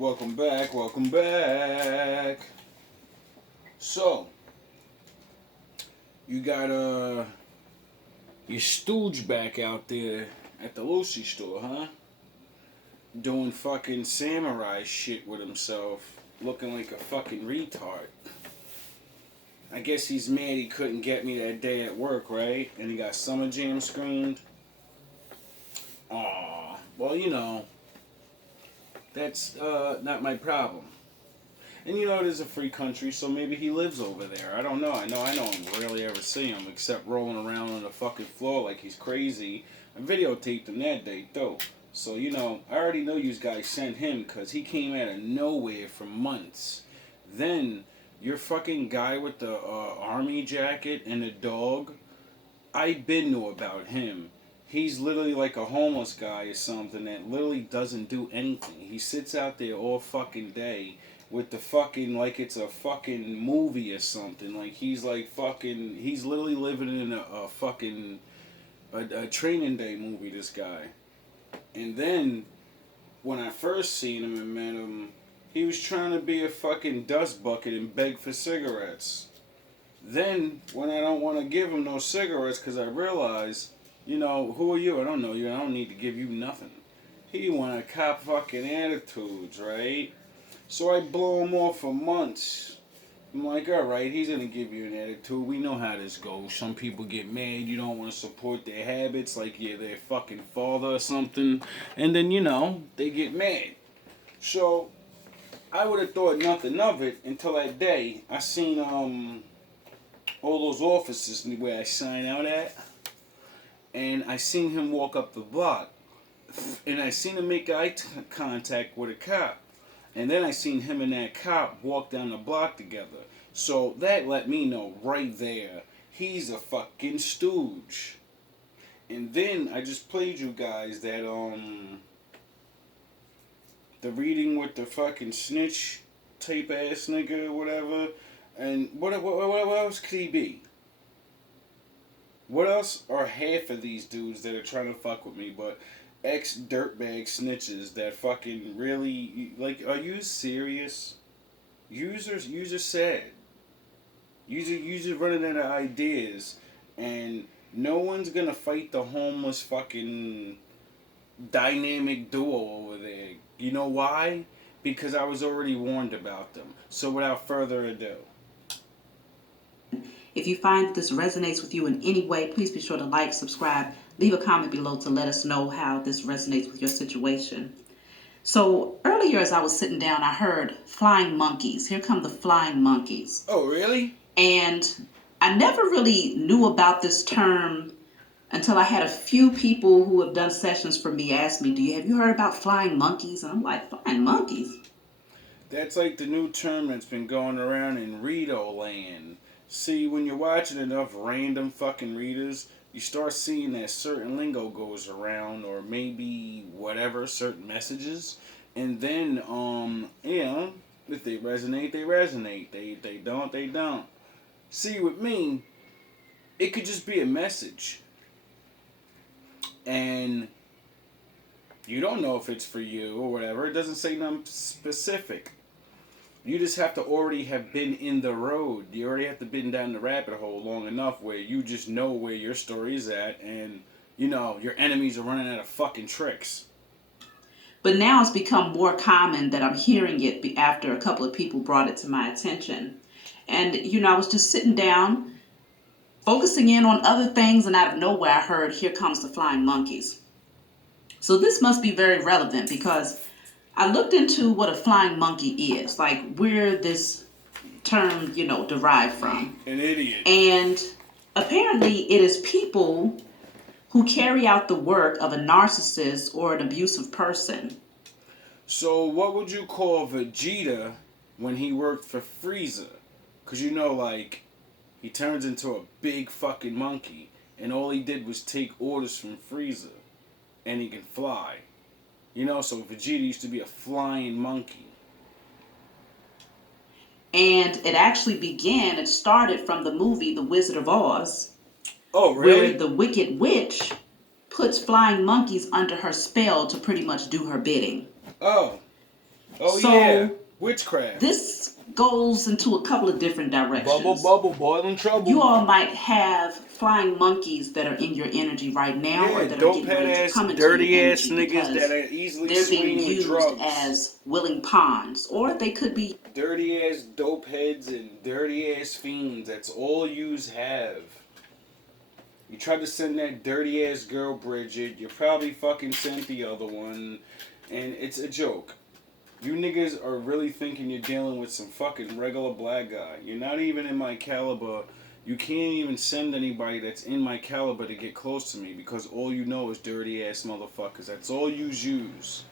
Welcome back, welcome back. So, you got your stooge back out there at the Lucy store, huh? Doing fucking samurai shit with himself, looking like a fucking retard. I guess he's mad he couldn't get me that day at work, right? And he got Summer Jam screened. Aw, well, that's not my problem. And it is a free country, so maybe he lives over there. I don't know. I don't really ever see him except rolling around on the fucking floor like he's crazy. I videotaped him that day, though. So, I already know you guys sent him because he came out of nowhere for months. Then, your fucking guy with the army jacket and the dog, I been knew about him. He's literally like a homeless guy or something that literally doesn't do anything. He sits out there all fucking day with the fucking, like it's a fucking movie or something. Like he's literally living in a fucking, a Training Day movie, this guy. And then, when I first seen him and met him, he was trying to be a fucking dust bucket and beg for cigarettes. Then, when I don't want to give him no cigarettes because I realize, who are you? I don't know you. I don't need to give you nothing. He want to cop fucking attitudes, right? So I blow him off for months. I'm like, alright, he's going to give you an attitude. We know how this goes. Some people get mad. You don't want to support their habits like you're their fucking father or something. And then, they get mad. So, I would have thought nothing of it until that day. I seen all those offices where I sign out at. And I seen him walk up the block. And I seen him make eye contact with a cop. And then I seen him and that cop walk down the block together. So that let me know right there, he's a fucking stooge. And then I just played you guys that, the reading with the fucking snitch tape ass nigga or whatever. And what else could he be? What else are half of these dudes that are trying to fuck with me but ex-dirtbag snitches that fucking really, like, are you serious? You're sad. You're running out of ideas, and no one's gonna fight the homeless fucking dynamic duo over there. You know why? Because I was already warned about them. So without further ado. If you find that this resonates with you in any way, please be sure to like, subscribe, leave a comment below to let us know how this resonates with your situation. So earlier as I was sitting down, I heard flying monkeys. Here come the flying monkeys. Oh, really? And I never really knew about this term until I had a few people who have done sessions for me ask me, have you heard about flying monkeys? And I'm like, flying monkeys? That's like the new term that's been going around in Rito land. See, when you're watching enough random fucking readers, you start seeing that certain lingo goes around, or maybe whatever, certain messages. And then, if they resonate, they resonate. They don't, they don't. See, with me, it could just be a message. And you don't know if it's for you or whatever. It doesn't say nothing specific. You just have to already have been in the road. You already have to been down the rabbit hole long enough where you just know where your story's at, and your enemies are running out of fucking tricks. But now it's become more common that I'm hearing it after a couple of people brought it to my attention. And I was just sitting down, focusing in on other things, and out of nowhere I heard, here comes the flying monkeys. So this must be very relevant because I looked into what a flying monkey is, like where this term, derived from. An idiot. And apparently it is people who carry out the work of a narcissist or an abusive person. So what would you call Vegeta when he worked for Frieza? Because he turns into a big fucking monkey, and all he did was take orders from Frieza, and he can fly. So Vegeta used to be a flying monkey. And it started from the movie The Wizard of Oz. Oh, really? Where the Wicked Witch puts flying monkeys under her spell to pretty much do her bidding. Oh. Oh So yeah, witchcraft. this goes into a couple of different directions. Bubble, boiling trouble. You all might have flying monkeys that are in your energy right now, or Yeah, that are dope getting head ready to ass, come into your dirty ass energy, niggas because that are easily they're being swinging with used drugs. as willing pawns, or they could be Dirty ass dope heads and dirty ass fiends. That's all yous have. You tried to send that dirty ass girl Bridget. You probably fucking sent the other one, and it's a joke. You niggas are really thinking you're dealing with some fucking regular black guy. You're not even in my caliber. You can't even send anybody that's in my caliber to get close to me because all you know is dirty ass motherfuckers. That's all you use.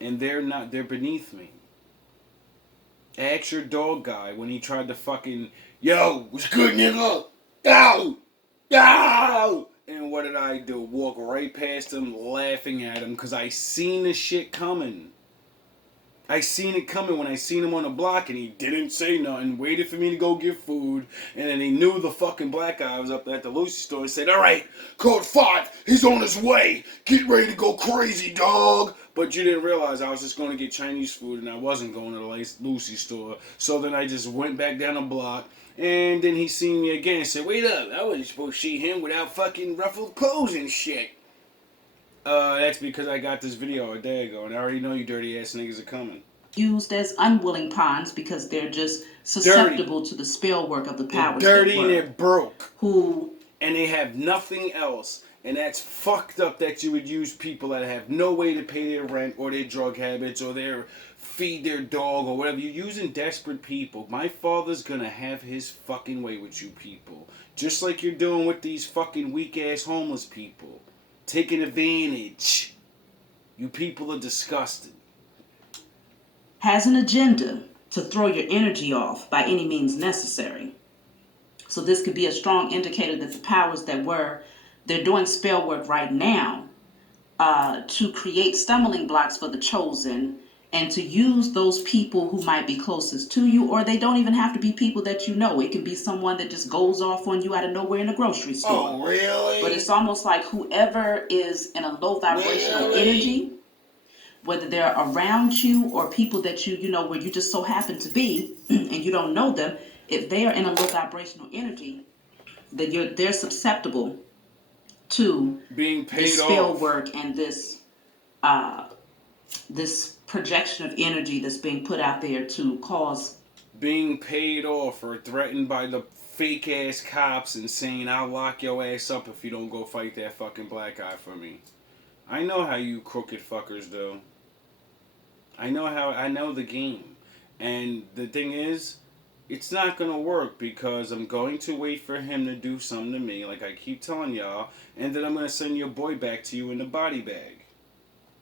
And they're not, they're beneath me. Ask your dog guy when he tried to fucking, yo, what's good, nigga? Ow! Ow! And what did I do? Walk right past him, laughing at him, because I seen the shit coming. I seen it coming when I seen him on the block, and he didn't say nothing, waited for me to go get food, and then he knew the fucking black guy was up at the Lucy store and said, alright, code 5, he's on his way, get ready to go crazy, dog. But you didn't realize I was just going to get Chinese food, and I wasn't going to the Lucy store, so then I just went back down the block, and then he seen me again and said, wait up, I wasn't supposed to see him without fucking ruffled clothes and shit. That's because I got this video a day ago, and I already know you dirty ass niggas are coming. used as unwilling pawns because they're just susceptible to the spell work of the powers They're dirty that and were, they're broke. who And they have nothing else. And that's fucked up that you would use people that have no way to pay their rent or their drug habits or their feed their dog or whatever. You're using desperate people. My father's gonna have his fucking way with you people. Just like you're doing with these fucking weak ass homeless people. Taking advantage. You people are disgusting. has an agenda to throw your energy off by any means necessary. So this could be a strong indicator that the powers that were, they're doing spell work right now to create stumbling blocks for the chosen, and to use those people who might be closest to you, or they don't even have to be people that you know. It can be someone that just goes off on you out of nowhere in a grocery store. Oh, really? But it's almost like whoever is in a low vibrational energy, whether they're around you or people that you know, where you just so happen to be and you don't know them, if they are in a low vibrational energy, then they're susceptible to being paid this spell off. work and this this projection of energy that's being put out there to cause. Being paid off or threatened by the fake ass cops and saying, I'll lock your ass up if you don't go fight that fucking black guy for me. I know how you crooked fuckers do. I know the game. And the thing is, it's not gonna work because I'm going to wait for him to do something to me, like I keep telling y'all, and then I'm gonna send your boy back to you in the body bag.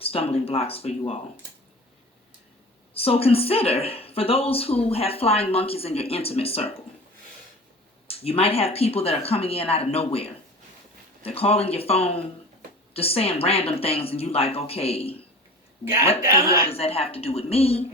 Stumbling blocks for you all. So consider, for those who have flying monkeys in your intimate circle, you might have people that are coming in out of nowhere. They're calling your phone, just saying random things, and you like, okay, what the hell does that have to do with me?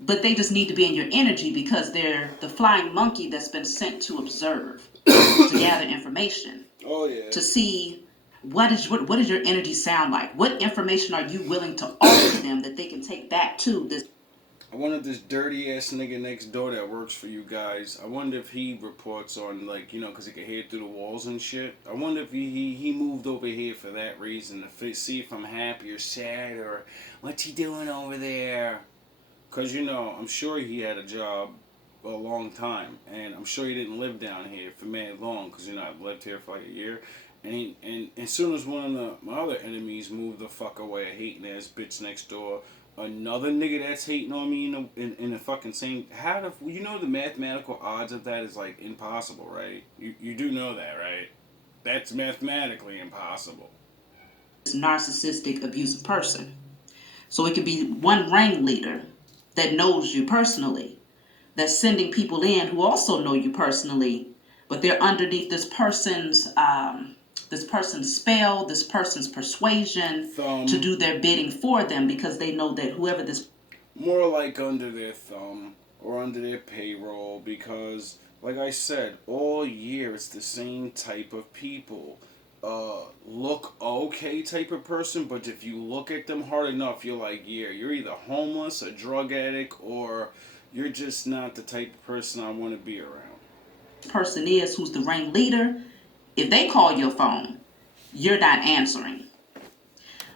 But they just need to be in your energy because they're the flying monkey that's been sent to observe, to gather information. Oh yeah. To see what does your energy sound like? What information are you willing to offer them that they can take back to this? I wonder if this dirty ass nigga next door that works for you guys, I wonder if he reports on, like, you know, because he can hear through the walls and shit. I wonder if he moved over here for that reason, to see if I'm happy or sad or what's he doing over there. Because, you know, I'm sure he had a job a long time, and I'm sure he didn't live down here for mad long, because, you know, I've lived here for like a year. And as soon as one of my other enemies moved the fuck away, a hating ass bitch next door, another nigga that's hating on me in the fucking same. How the you know the mathematical odds of that is like impossible, right? You do know that, right? That's mathematically impossible. Narcissistic, abusive person. So it could be one ringleader that knows you personally, that's sending people in who also know you personally, but they're underneath this person's spell, this person's persuasion to do their bidding for them, because they know that whoever this, more like under their thumb or under their payroll, because like I said, all year it's the same type of people. look okay type of person, but if you look at them hard enough, you're like, yeah, you're either homeless, a drug addict, or you're just not the type of person I want to be around. Person is who's the ringleader, if they call your phone, you're not answering.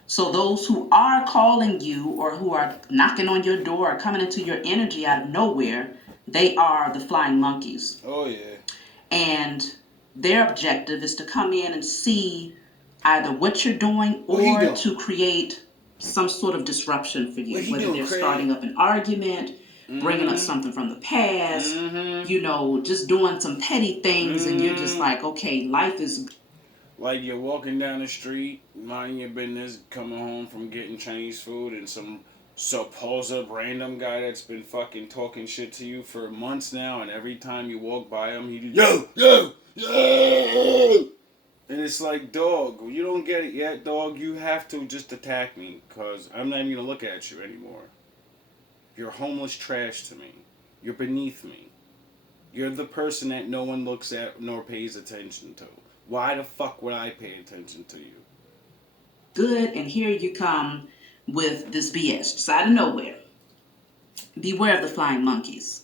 So those who are calling you or who are knocking on your door or coming into your energy out of nowhere, they are the flying monkeys. Oh yeah. And their objective is to come in and see either what you're doing What he or doing? to create some sort of disruption for What you. he Whether doing, they're Craig? starting up an argument, bringing up something from the past, you know, just doing some petty things, and you're just like, okay, life is. Like you're walking down the street, minding your business, coming home from getting Chinese food, and some supposed random guy that's been fucking talking shit to you for months now, and every time you walk by him, he do, yo, and it's like, dog, you don't get it yet, dog. You have to just attack me, cause I'm not even gonna look at you anymore. You're homeless trash to me. You're beneath me. You're the person that no one looks at nor pays attention to. Why the fuck would I pay attention to you? Good, and here you come with this BS just out of nowhere. Beware of the flying monkeys.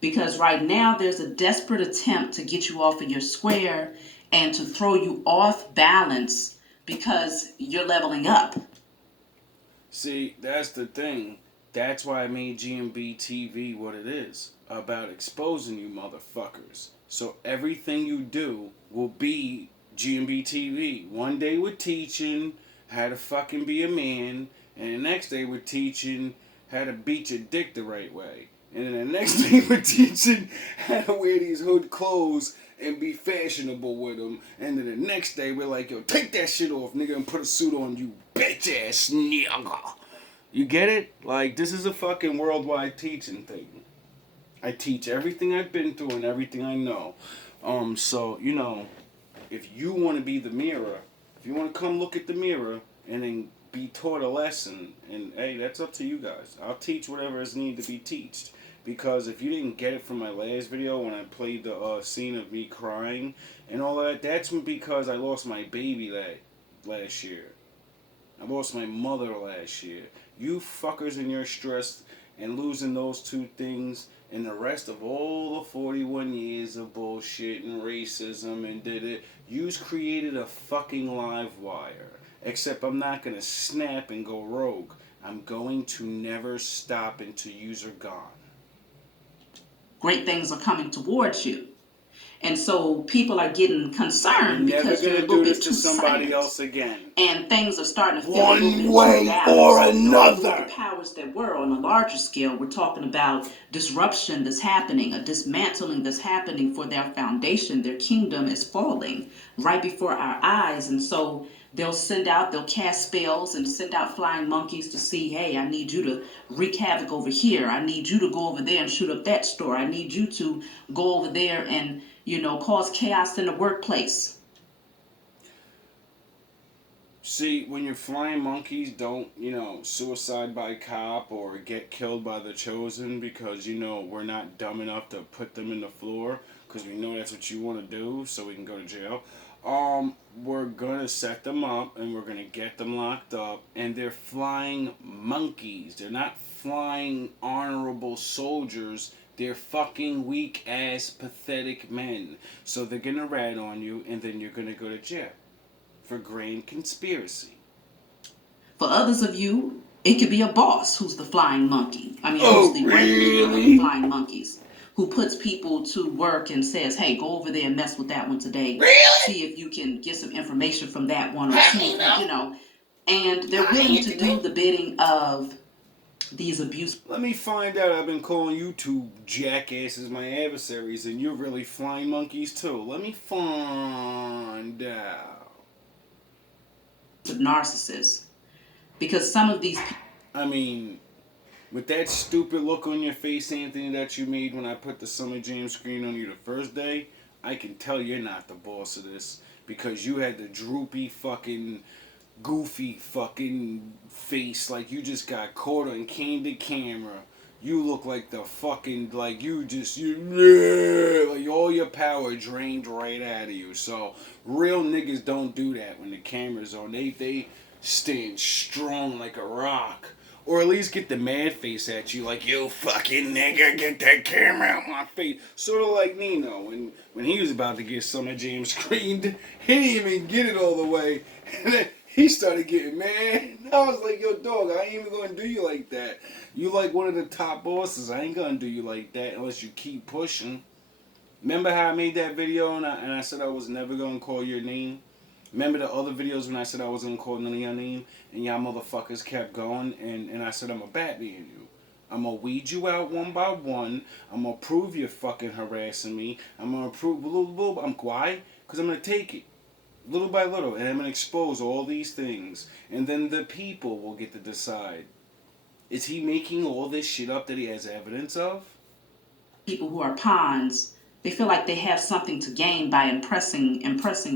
Because right now there's a desperate attempt to get you off of your square and to throw you off balance because you're leveling up. See, that's the thing. That's why I made GMB TV what it is. About exposing you motherfuckers. So everything you do will be GMB TV. One day we're teaching how to fucking be a man, and the next day we're teaching how to beat your dick the right way. And then the next day we're teaching how to wear these hood clothes and be fashionable with them. And then the next day we're like, yo, take that shit off, nigga, and put a suit on, you bitch ass nigga. You get it? Like, this is a fucking worldwide teaching thing. I teach everything I've been through and everything I know. So, you know, if you want to be the mirror, if you want to come look at the mirror and then be taught a lesson, and hey, that's up to you guys. I'll teach whatever is needed to be taught. Because if you didn't get it from my last video when I played the scene of me crying and all that, that's because I lost my baby last year. I lost my mother last year. You fuckers in your stress and losing those two things and the rest of all the 41 years of bullshit and racism and did it, you's created a fucking live wire. Except I'm not going to snap and go rogue. I'm going to never stop until yous are gone. Great things are coming towards you. And so people are getting concerned because you're a little bit too somebody silent. else again. And things are starting to feel a little bit One way too balanced. or So another. the powers that were on a larger scale, we're talking about disruption that's happening, a dismantling that's happening for their foundation. Their kingdom is falling right before our eyes. And so they'll cast spells and send out flying monkeys to see, hey, I need you to wreak havoc over here. I need you to go over there and shoot up that store. I need you to go over there and, you know, cause chaos in the workplace. See, when your flying monkeys don't, you know, suicide by cop or get killed by the chosen because, you know, we're not dumb enough to put them in the floor because we know that's what you want to do so we can go to jail. We're going to set them up and we're going to get them locked up, and they're flying monkeys. They're not flying honorable soldiers. They're fucking weak ass pathetic men. So they're going to rat on you and then you're going to go to jail for grand conspiracy. For others of you, it could be a boss who's the flying monkey. Who's the ringleader of the flying monkeys, who puts people to work and says, hey, go over there and mess with that one today. Really? See if you can get some information from that one, or see if you know. And they're willing to do the bidding of these abuse. Let me find out I've been calling you two jackasses my adversaries and you're really flying monkeys too. Let me find out. Of narcissists. Because some of these... I mean, with that stupid look on your face, Anthony, that you made when I put the Summer Jam screen on you the first day, I can tell you're not the boss of this. Because you had the droopy fucking... goofy fucking face like you just got caught on candid camera. you look like the fucking, like like all your power drained right out of you. So real niggas don't do that when the camera's on. They stand strong like a rock. Or at least get the mad face at you, like, you fucking nigga, get that camera out my face. Sort of like Nino, when he was about to get Summer Jam screened, he didn't even get it all the way. And then he started getting mad. I was like, yo, dog, I ain't even gonna do you like that. You like one of the top bosses. I ain't gonna do you like that unless you keep pushing. Remember how I made that video and I said I was never gonna call your name? Remember the other videos when I said I wasn't gonna call none of your name and y'all motherfuckers kept going and I said I'm a Batman you. I'm gonna weed you out one by one. I'm gonna prove you're fucking harassing me. I'm gonna prove why? Because I'm gonna take it little by little and I'm gonna expose all these things and then the people will get to decide. Is he making all this shit up that he has evidence of? People who are pawns, they feel like they have something to gain by impressing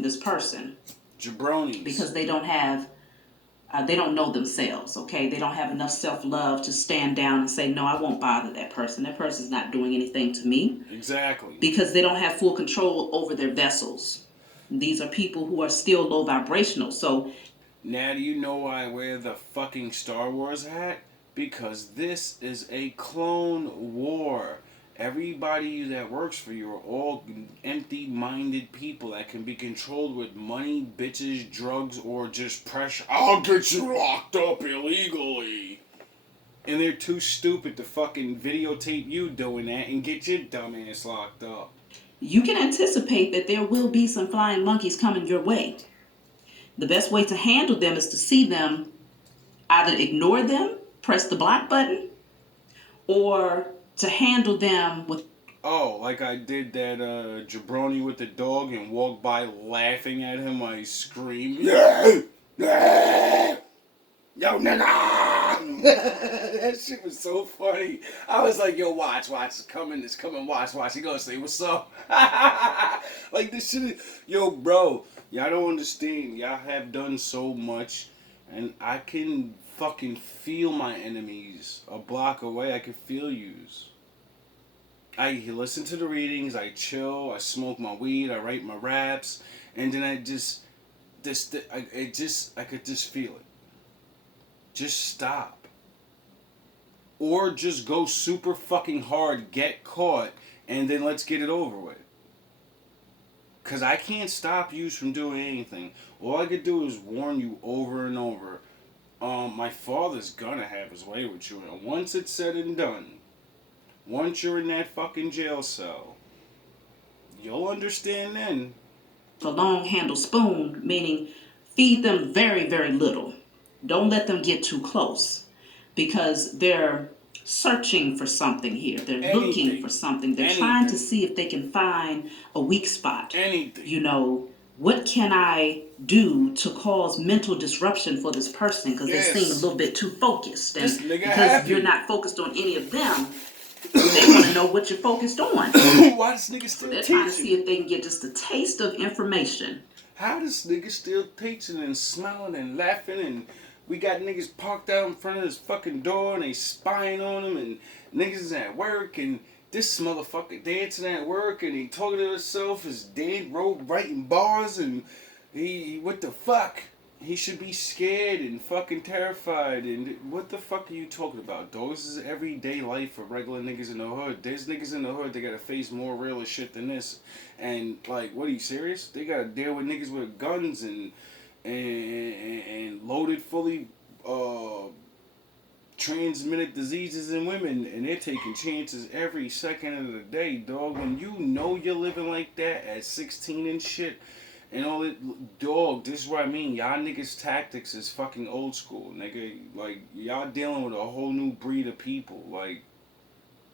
this person. Jabronis. Because they don't know themselves, okay? They don't have enough self-love to stand down and say, no, I won't bother that person. That person's not doing anything to me. Exactly. Because they don't have full control over their vessels. These are people who are still low vibrational. So now do you know why I wear the fucking Star Wars hat? Because this is a clone war. Everybody that works for you are all empty-minded people that can be controlled with money, bitches, drugs, or just pressure. I'll get you locked up illegally. And they're too stupid to fucking videotape you doing that and get your dumb ass locked up. You can anticipate that there will be some flying monkeys coming your way. The best way to handle them is to see them, either ignore them, press the block button, or to handle them with... Oh, like I did that jabroni with the dog and walked by laughing at him while he screamed. Yo, nana! That shit was so funny. I was like, yo, watch, it's coming, watch. He gonna say, what's up? Like, this shit is... Yo, bro, y'all don't understand. Y'all have done so much, and I can fucking feel my enemies a block away. I can feel yous. I listen to the readings, I chill, I smoke my weed, I write my raps, and then I could just feel it. Just stop. Or just go super fucking hard, get caught, and then let's get it over with. Because I can't stop you from doing anything. All I could do is warn you over and over. My father's gonna have his way with you, and once it's said and done, once you're in that fucking jail cell, you'll understand then. A long handle spoon, meaning feed them very, very little. Don't let them get too close because they're searching for something here. They're looking for something. They're trying to see if they can find a weak spot. You know, what can I do to cause mental disruption for this person because they seem a little bit too focused. And because you're not focused on any of them, they want to know what you're focused on. Why this nigga still teaching? They're trying to see if they can get just a taste of information. How this nigga still teaching and smiling and laughing, and we got niggas parked out in front of his fucking door and they spying on him, and niggas is at work and this motherfucker dancing at work and he talking to himself, his dead rope writing bars, and he what the fuck? He should be scared and fucking terrified. And what the fuck are you talking about, dog? This is everyday life for regular niggas in the hood. There's niggas in the hood that gotta face more real shit than this. And like, what are you serious? They gotta deal with niggas with guns and loaded fully transmitted diseases in women, and they're taking chances every second of the day, dog. When you know you're living like that at 16 and shit. And all it, dog, this is what I mean. Y'all niggas' tactics is fucking old school, nigga. Like, y'all dealing with a whole new breed of people. Like,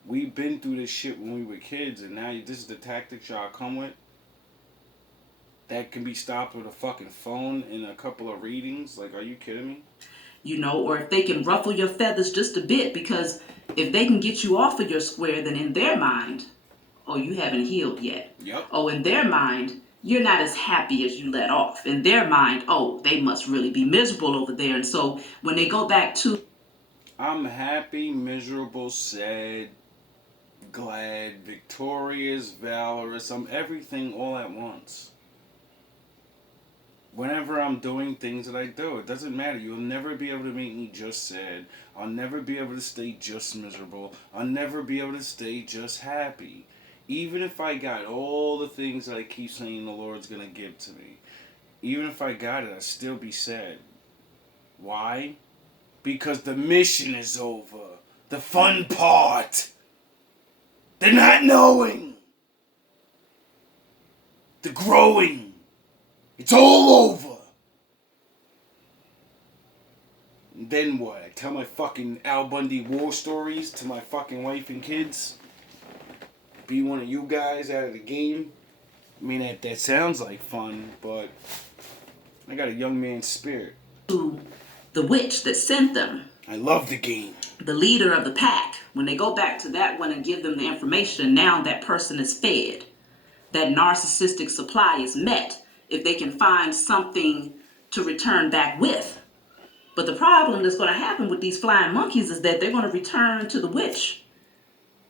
we've been through this shit when we were kids, and now this is the tactics y'all come with. That can be stopped with a fucking phone and a couple of readings. Like, are you kidding me? You know, or if they can ruffle your feathers just a bit, because if they can get you off of your square, then in their mind, oh, you haven't healed yet. Yep. Oh, in their mind, you're not as happy as you let off. In their mind, oh, they must really be miserable over there. And so when they go back to... I'm happy, miserable, sad, glad, victorious, valorous. I'm everything all at once. Whenever I'm doing things that I do, it doesn't matter. You'll never be able to make me just sad. I'll never be able to stay just miserable. I'll never be able to stay just happy. Even if I got all the things that I keep saying the Lord's gonna give to me, even if I got it, I'd still be sad. Why? Because the mission is over. The fun part. The not knowing. The growing. It's all over. And then what? I tell my fucking Al Bundy war stories to my fucking wife and kids? Be one of you guys out of the game? I mean, that sounds like fun, but I got a young man's spirit. To the witch that sent them, I love the game. the leader of the pack, when they go back to that one and give them the information, now that person is fed. That narcissistic supply is met if they can find something to return back with. But the problem that's going to happen with these flying monkeys is that they're going to return to the witch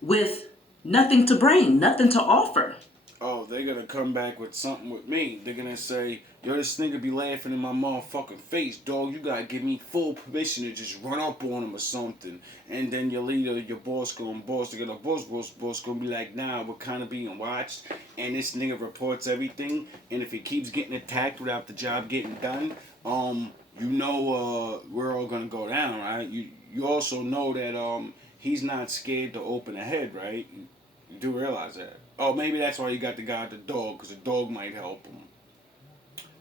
with nothing to bring, nothing to offer. Oh, they're gonna come back with something with me. They're gonna say, yo, this nigga be laughing in my motherfucking face, dog. You gotta give me full permission to just run up on him or something. And then your leader, your boss gonna gonna be like, nah, we're kinda being watched. And this nigga reports everything. And if he keeps getting attacked without the job getting done, we're all gonna go down, right? You also know that he's not scared to open a head, right? You do realize that. Oh, maybe that's why you got the guy with the dog, because the dog might help him.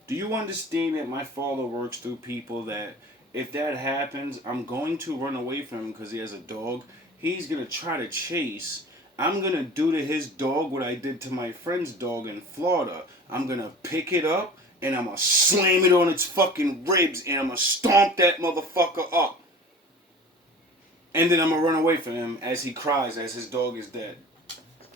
Do you understand that my father works through people that if that happens, I'm going to run away from him because he has a dog. He's going to try to chase. I'm going to do to his dog what I did to my friend's dog in Florida. I'm going to pick it up and I'm going to slam it on its fucking ribs and I'm going to stomp that motherfucker up. And then I'm going to run away from him as he cries as his dog is dead.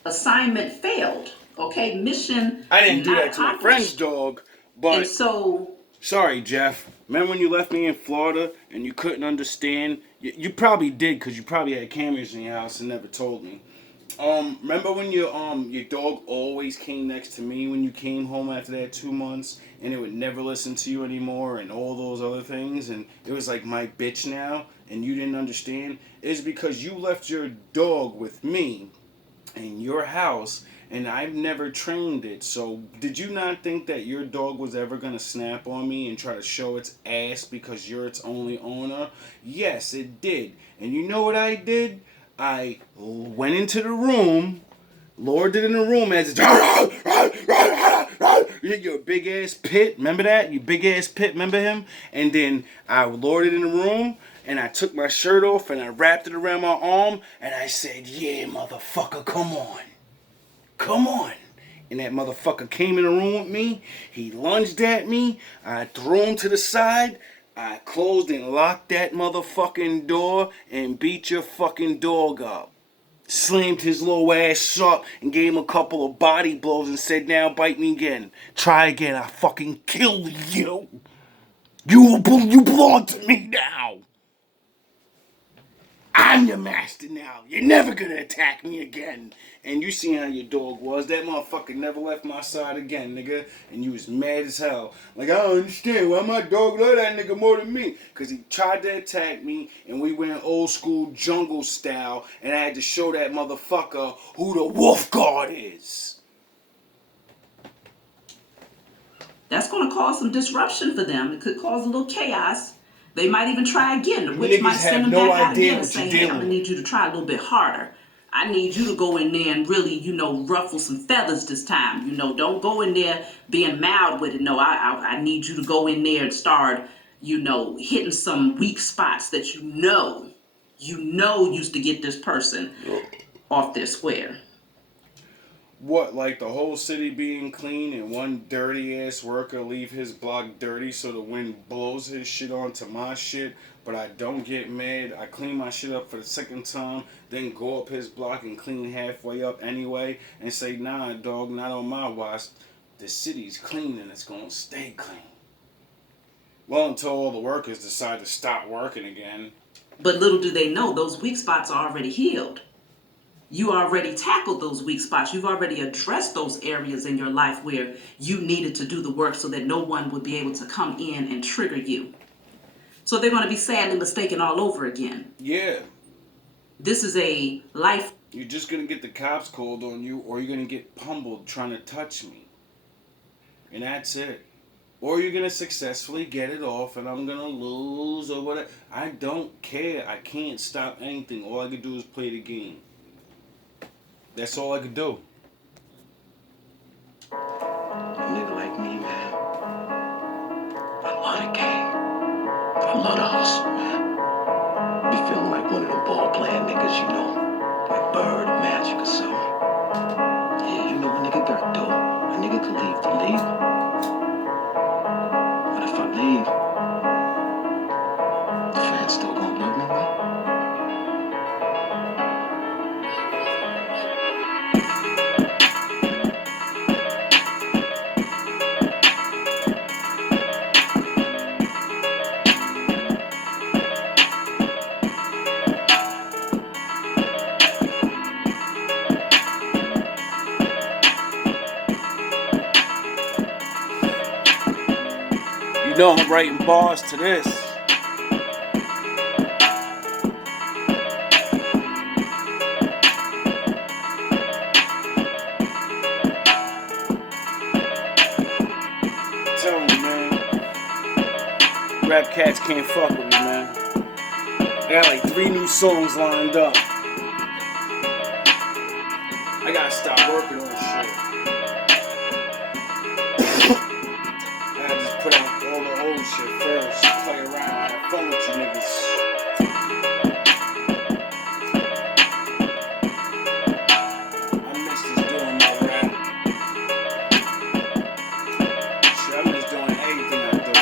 Assignment failed. Okay, mission. I didn't do not that to my friend's dog, but And so, sorry, Jeff. Remember when you left me in Florida and you couldn't understand? You probably did because you probably had cameras in your house and never told me. Remember when your dog always came next to me when you came home after that 2 months and it would never listen to you anymore and all those other things and it was like my bitch now and you didn't understand? It's because you left your dog with me in your house and I've never trained it. So did you not think that your dog was ever going to snap on me and try to show its ass because you're its only owner? Yes, it did. And you know what I did? I went into the room, lowered it in the room as your big ass pit, remember that? You big ass pit, remember him? And then I lowered it in the room and I took my shirt off and I wrapped it around my arm and I said, yeah, motherfucker, come on. Come on. And that motherfucker came in the room with me. He lunged at me. I threw him to the side. I closed and locked that motherfucking door and beat your fucking dog up. Slammed his little ass up and gave him a couple of body blows and said, now bite me again. Try again. I fucking kill you. You belong to me now. I'm your master now. You're never gonna attack me again. And you seen how your dog was. That motherfucker never left my side again, nigga. And you was mad as hell. Like, I don't understand why my dog love that nigga more than me. Because he tried to attack me, and we went old school jungle style, and I had to show that motherfucker who the wolf guard is. that's going to cause some disruption for them. It could cause a little chaos. They might even try again. The witch might send them back out again and say, hey, I'm going to need you to try a little bit harder. I need you to go in there and really, ruffle some feathers this time. Don't go in there being mild with it. No, I need you to go in there and start, hitting some weak spots that used to get this person off their square. What, like the whole city being clean and one dirty ass worker leave his block dirty so the wind blows his shit onto my shit, but I don't get mad. I clean my shit up for the second time, then go up his block and clean halfway up anyway and say, nah, dog, not on my watch. The city's clean and it's gonna stay clean. Well, until all the workers decide to stop working again. But little do they know, those weak spots are already healed. You already tackled those weak spots. You've already addressed those areas in your life where you needed to do the work so that no one would be able to come in and trigger you. So they're going to be sadly mistaken all over again. Yeah. This is a life. You're just going to get the cops called on you, or you're going to get pummeled trying to touch me. And that's it. Or you're going to successfully get it off and I'm going to lose or whatever. I don't care. I can't stop anything. All I can do is play the game. That's all I could do. A nigga like me, man, I love the game. I love the hustle, man. Be feeling like one of them ball playing niggas, you know, like Bird, Magic or something. Yeah, you know a nigga got dough. A nigga can leave to leave. But if I leave, the fans still gonna love me, man. You know I'm writing bars to this. Tell me, man. Rap cats can't fuck with me, man. I got like 3 new songs lined up. I gotta stop working on shit. I gotta just put out all the old shit first. Play around, have fun with you niggas. I miss just doing my rap. Shit, I miss doing anything I do.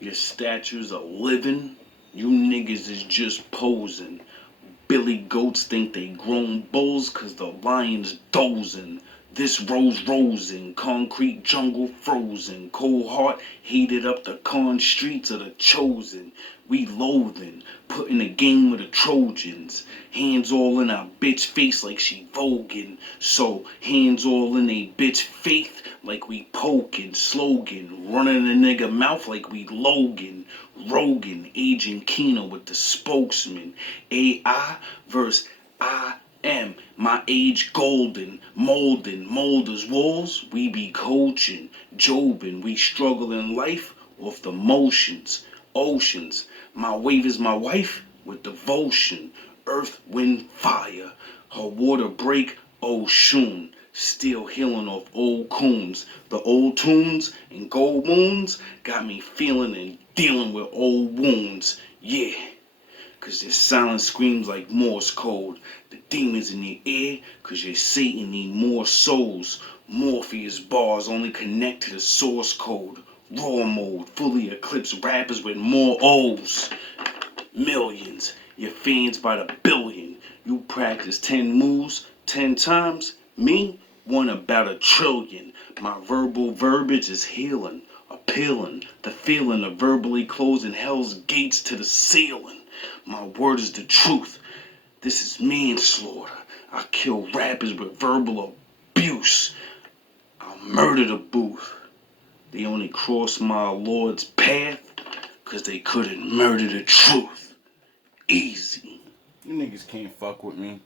Your statues are living. You niggas is just posing. Billy goats think they grown bulls cause the lions dozing. This rose rosin, concrete jungle frozen. Cold heart heated up the con streets of the chosen. We loathing, put in the game with the Trojans. Hands all in our bitch face like she voguing. So hands all in they bitch faith like we poking. Slogan, running a nigga mouth like we Logan. Rogan, Agent Keno with the spokesman. AI versus I am. My age golden, molding, molders walls. We be coaching, Jobin. We struggle in life off the motions, oceans. My wave is my wife with devotion. Earth, wind, fire. Her water break, ocean. Still healing off old coons. The old tunes and gold moons got me feeling and dealing with old wounds. Yeah. Cause your silence screams like Morse code. The demons in your ear, cause your Satan need more souls. Morpheus bars only connect to the source code. Raw mode, fully eclipse rappers with more O's. Millions, your fans by the billion. You practice 10 moves 10 times. Me, one about 1 trillion. My verbal verbiage is healing, appealing. The feeling of verbally closing hell's gates to the ceiling. My word is the truth. This is manslaughter. I kill rappers with verbal abuse. I murder the booth. They only crossed my Lord's path cause they couldn't murder the truth. Easy. You niggas can't fuck with me.